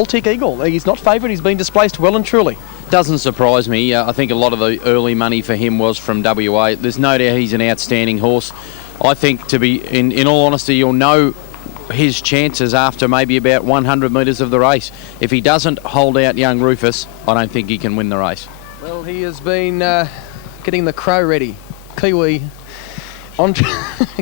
Baltic Eagle. He's not favoured. He's been displaced well and truly. Doesn't surprise me. I think a lot of the early money for him was from WA. There's no doubt he's an outstanding horse. I think, to be in all honesty, you'll know his chances after maybe about 100 metres of the race. If he doesn't hold out young Rufus, I don't think he can win the race. Well, he has been getting the crow ready. Kiwi.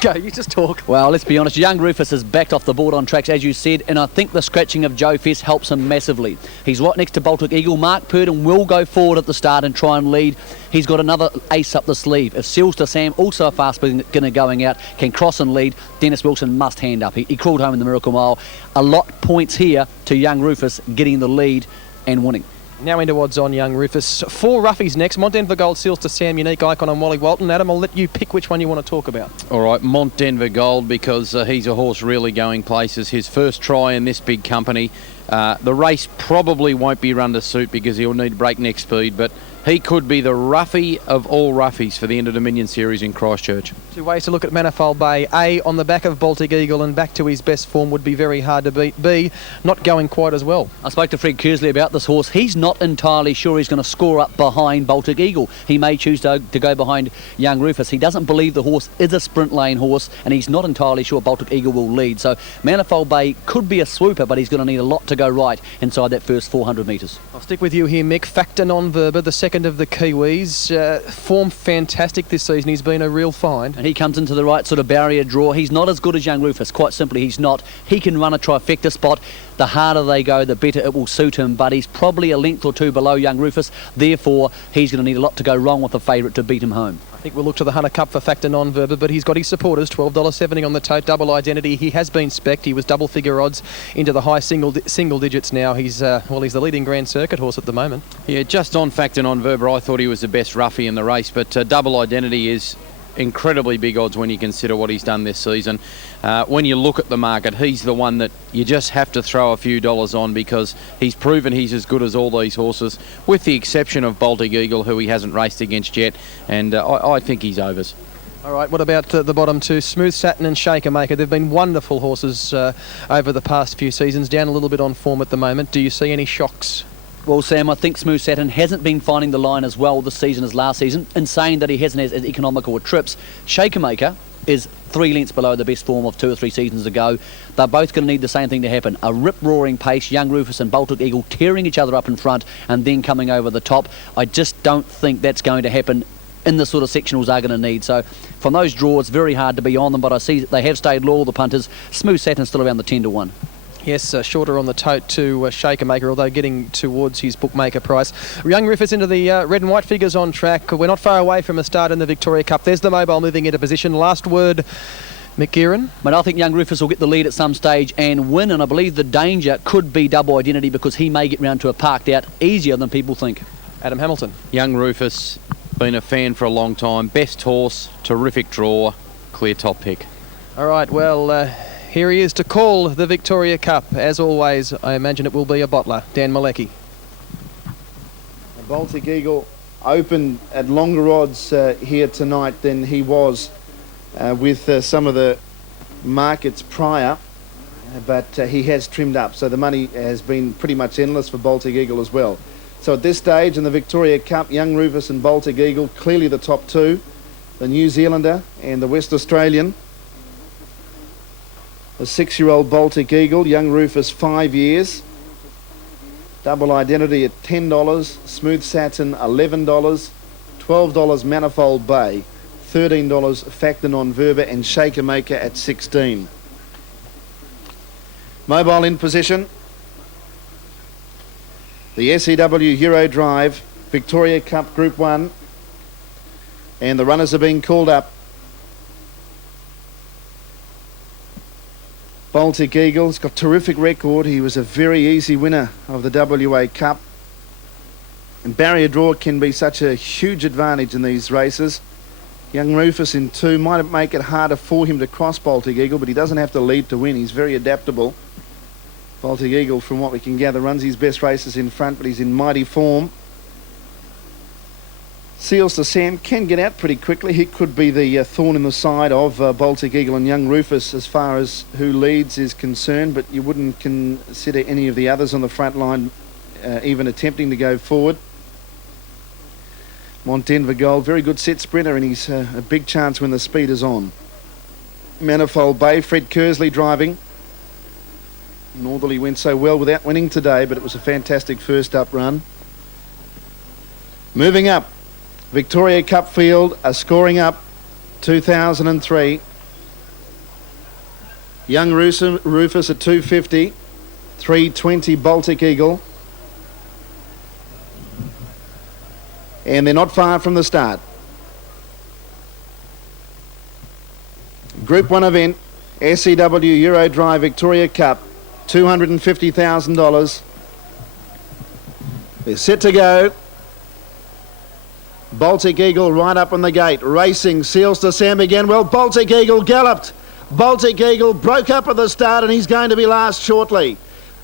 Go, you just talk. Well, let's be honest, young Rufus has backed off the board on tracks, as you said, and I think the scratching of Joe Fess helps him massively. He's right next to Baltic Eagle. Mark Purdon will go forward at the start and try and lead. He's got another ace up the sleeve. If Seals to Sam, also a fast beginner going out, can cross and lead, Dennis Wilson must hand up. He crawled home in the Miracle Mile. A lot points here to young Rufus getting the lead and winning. Now into odds on young Rufus. 4 roughies next. Mont Denver Gold, Seals to Sam, Unique Icon and Wally Walton. Adam, I'll let you pick which one you want to talk about. All right, Mont Denver Gold, because he's a horse really going places. His first try in this big company. The race probably won't be run to suit because he'll need breakneck speed, but he could be the roughie of all roughies for the Interdominion series in Christchurch. 2 ways to look at Manifold Bay. A, on the back of Baltic Eagle and back to his best form would be very hard to beat. B, not going quite as well. I spoke to Fred Kersley about this horse. He's not entirely sure he's going to score up behind Baltic Eagle. He may choose to go behind young Rufus. He doesn't believe the horse is a sprint lane horse, and he's not entirely sure Baltic Eagle will lead. So Manifold Bay could be a swooper, but he's going to need a lot to go right inside that first 400 metres. I'll stick with you here, Mick. Factor Non-Verba, the second of the Kiwis. Form fantastic this season. He's been a real find. And he comes into the right sort of barrier draw. He's not as good as young Rufus. Quite simply, he's not. He can run a trifecta spot. The harder they go, the better it will suit him. But he's probably a length or two below young Rufus. Therefore, he's going to need a lot to go wrong with the favourite to beat him home. I think we'll look to the Hunter Cup for Factor Non-Verba, but he's got his supporters. $12.70 on the tote, double identity. He has been specced. He was double figure odds into the high single digits now. He's he's the leading Grand Circuit horse at the moment. Yeah, just on Factor Non-Verba, I thought he was the best roughie in the race, but double identity is incredibly big odds when you consider what he's done this season. When you look at the market, he's the one that you just have to throw a few dollars on because he's proven he's as good as all these horses, with the exception of Baltic Eagle, who he hasn't raced against yet, and I think he's overs. All right, what about the bottom two? Smooth Satin and Shakamaker. They've been wonderful horses over the past few seasons, down a little bit on form at the moment. Do you see any shocks? Well, Sam, I think Smooth Satin hasn't been finding the line as well this season as last season, in saying that he hasn't as economical with trips. Shakamaker is 3 lengths below the best form of 2 or 3 seasons ago. They're both going to need the same thing to happen. A rip-roaring pace, young Rufus and Baltic Eagle tearing each other up in front and then coming over the top. I just don't think that's going to happen in the sort of sectionals they're going to need. So from those draws, very hard to be on them, but I see that they have stayed loyal, the punters. Smooth Satin's still around the 10 to 1. Yes, shorter on the tote to Shakamaker, although getting towards his bookmaker price. Young Rufus into the red and white figures on track. We're not far away from a start in the Victoria Cup. There's the mobile moving into position. Last word, McGearan. But I think young Rufus will get the lead at some stage and win, and I believe the danger could be double identity because he may get round to a parked out easier than people think. Adam Hamilton. Young Rufus, been a fan for a long time. Best horse, terrific draw, clear top pick. All right, well, here he is to call the Victoria Cup. As always, I imagine it will be a bottler. Dan Malecki. Baltic Eagle opened at longer odds here tonight than he was with some of the markets prior, but he has trimmed up, so the money has been pretty much endless for Baltic Eagle as well. So at this stage in the Victoria Cup, young Rufus and Baltic Eagle clearly the top two, the New Zealander and the West Australian. The 6-year-old Baltic Eagle, young Rufus 5 years. Double identity at $10, Smooth Satin $11, $12 Manifold Bay, $13 Factor Non-Verba and Shakamaker at $16. Mobile in position. The SEW Eurodrive Victoria Cup Group 1, and the runners are being called up. Baltic Eagle has got terrific record. He was a very easy winner of the WA Cup. And barrier draw can be such a huge advantage in these races. Young Rufus in 2 might make it harder for him to cross Baltic Eagle, but he doesn't have to lead to win. He's very adaptable. Baltic Eagle, from what we can gather, runs his best races in front, but he's in mighty form. Seals to Sam can get out pretty quickly. He could be the thorn in the side of Baltic Eagle and Young Rufus as far as who leads is concerned, but you wouldn't consider any of the others on the front line even attempting to go forward. Mont Denver Gold, very good set sprinter, and he's a big chance when the speed is on. Manifold Bay, Fred Kersley driving. Northerly went so well without winning today, but it was a fantastic first up run. Moving up, Victoria Cup field, a scoring up 2003. Young Rufus at 250, 320 Baltic Eagle. And they're not far from the start. Group 1 event, SEW Eurodrive Victoria Cup, $250,000. They're set to go. Baltic Eagle right up on the gate, racing, Seals to Sam again. Well, Baltic Eagle galloped. Baltic Eagle broke up at the start, and he's going to be last shortly.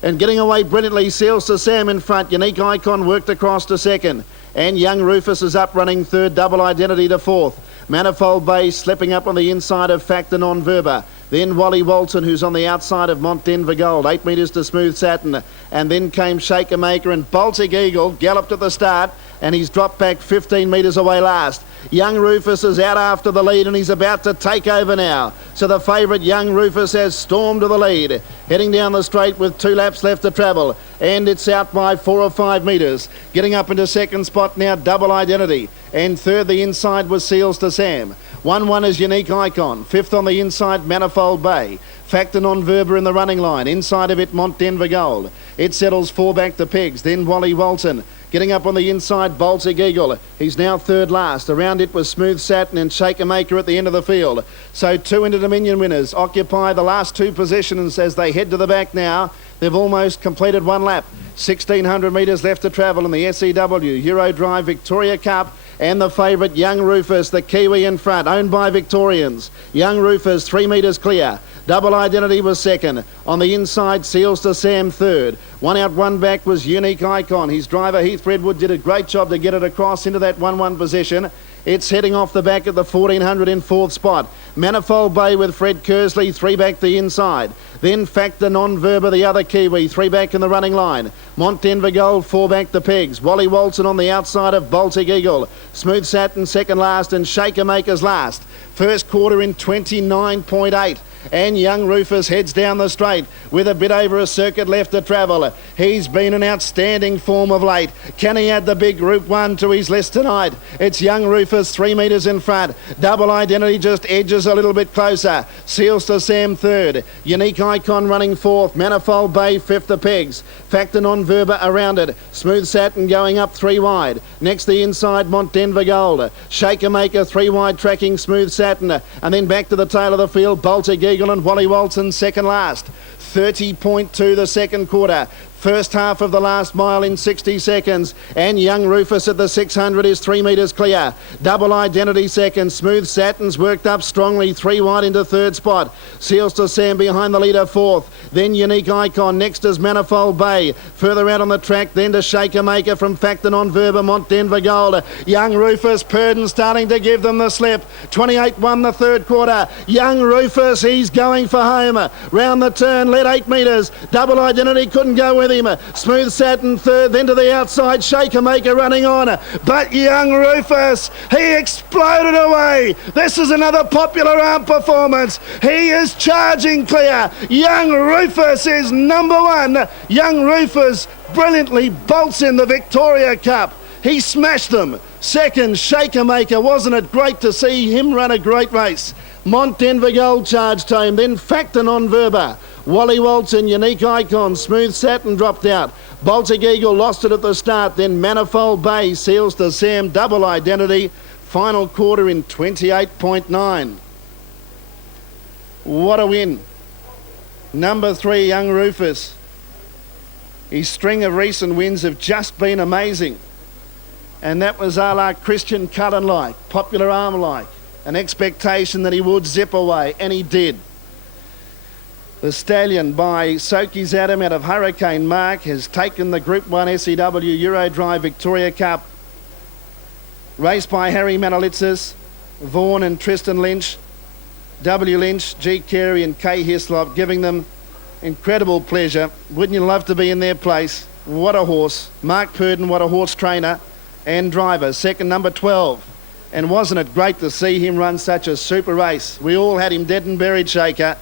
And getting away brilliantly, Seals to Sam in front. Unique Icon worked across to second. And Young Rufus is up running third, Double Identity to fourth. Manifold Bay slipping up on the inside of Factor Non-Verba. Then Wally Walton, who's on the outside of Mont Denver Gold, 8 metres to Smooth Satin. And then came Shakamaker, and Baltic Eagle galloped at the start, and he's dropped back 15 metres away last. Young Rufus is out after the lead, and he's about to take over now. So the favourite Young Rufus has stormed to the lead, heading down the straight with 2 laps left to travel, and it's out by 4 or 5 metres. Getting up into second spot now, Double Identity, and third the inside was Seals to Sam. 1-1 is Unique Icon, fifth on the inside Manifold Bay. Factor Non-Verba in the running line, inside of it Mont Denver Gold. It settles 4 back to Pegs, then Wally Walton. Getting up on the inside, Baltic Eagle. He's now third last. Around it was Smooth Satin and Shakamaker at the end of the field. So 2 Interdominion winners occupy the last 2 positions as they head to the back now. They've almost completed 1 lap. 1,600 metres left to travel in the SEW Eurodrive Victoria Cup. And the favourite, Young Rufus, the Kiwi in front, owned by Victorians. Young Rufus, 3 metres clear. Double Identity was second. On the inside, Seals to Sam third. 1 out, 1 back was Unique Icon. His driver, Heath Redwood, did a great job to get it across into that 1-1 position. It's heading off the back at the 1,400 in 4th spot. Manifold Bay with Fred Kersley, 3 back the inside. Then Factor Non-Verba, the other Kiwi, 3 back in the running line. Mont Denver Gold, 4 back the Pegs. Wally Walton on the outside of Baltic Eagle. Smooth Satin second last, and Shakamaker's last. First quarter in 29.8. And Young Rufus heads down the straight with a bit over a circuit left to travel. He's been in outstanding form of late. Can he add the big Group 1 to his list tonight? It's Young Rufus 3 metres in front. Double Identity just edges a little bit closer. Seals to Sam third. Unique Icon running fourth. Manifold Bay fifth to Pegs. Factor Non-Verba around it. Smooth Satin going up 3 wide. Next the inside Mont Denver Gold. Shakamaker 3 wide tracking Smooth Satin. And then back to the tail of the field, Baltic Eagle and Wally Walton second last. 30.2 the second quarter. First half of the last mile in 60 seconds. And Young Rufus at the 600 is 3 metres clear. Double Identity second. Smooth Satin's worked up strongly, 3 wide into third spot. Seals to Sam behind the leader fourth. Then Unique Icon. Next is Manifold Bay. Further out on the track, then to Shakamaker from Factor Non-Verba, Mont Denver Gold. Young Rufus, Purdon starting to give them the slip. 28-1 the third quarter. Young Rufus, he's going for home. Round the turn, led 8 metres. Double Identity couldn't go with him. Smooth Satin third, then to the outside, Shakamaker running on. But Young Rufus, he exploded away. This is another Popular Arm performance. He is charging clear. Young Rufus is number 1. Young Rufus brilliantly bolts in the Victoria Cup. He smashed them. Second, Shakamaker. Wasn't it great to see him run a great race? Mont Denver Gold charged home, then Factor Non-Verba. Wally Walton, Unique Icon, Smooth Satin dropped out. Baltic Eagle lost it at the start, then Manifold Bay, Seals to Sam, Double Identity. Final quarter in 28.9. What a win. Number 3, Young Rufus. His string of recent wins have just been amazing. And that was a la Christian Cullen-like, Popular Arm-like. An expectation that he would zip away, and he did. The stallion by Soki's Adam out of Hurricane Mark has taken the Group 1 SEW Eurodrive Victoria Cup Raced by Harry Manolitzis, Vaughan and Tristan Lynch, W. Lynch, G. Carey and K. Hislop, giving them incredible pleasure. Wouldn't you love to be in their place? What a horse. Mark Purdon, what a horse trainer and driver. Second, number 12. And wasn't it great to see him run such a super race? We all had him dead and buried, Shaker,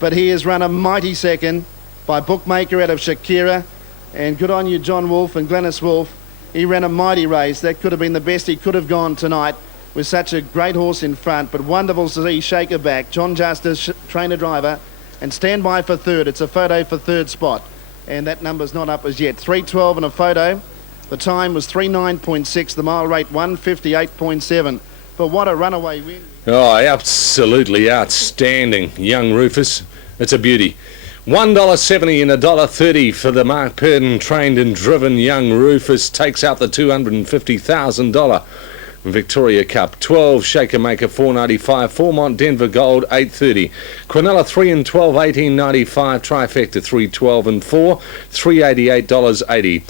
but he has run a mighty second by Bookmaker out of Shakira. And good on you, John Wolfe and Glennis Wolfe. He ran a mighty race. That could have been the best he could have gone tonight with such a great horse in front. But wonderful to see Shaker back. John Justice, trainer-driver, and stand by for third. It's a photo for third spot. And that number's not up as yet. 3:12 and a photo. The time was 3:09.6. The mile rate 1:58.7. But what a runaway win. Oh, absolutely outstanding, young Rufus. It's a beauty. $1.70 and $1.30 for the Mark Purdon trained and driven young Rufus. Takes out the $250,000 Victoria Cup. 12 Shakamaker $4.95. 4 Mont Denver Gold $8.30. Quinella 3 and 12 $18.95. Trifecta 3, 12 and 4 $388.80.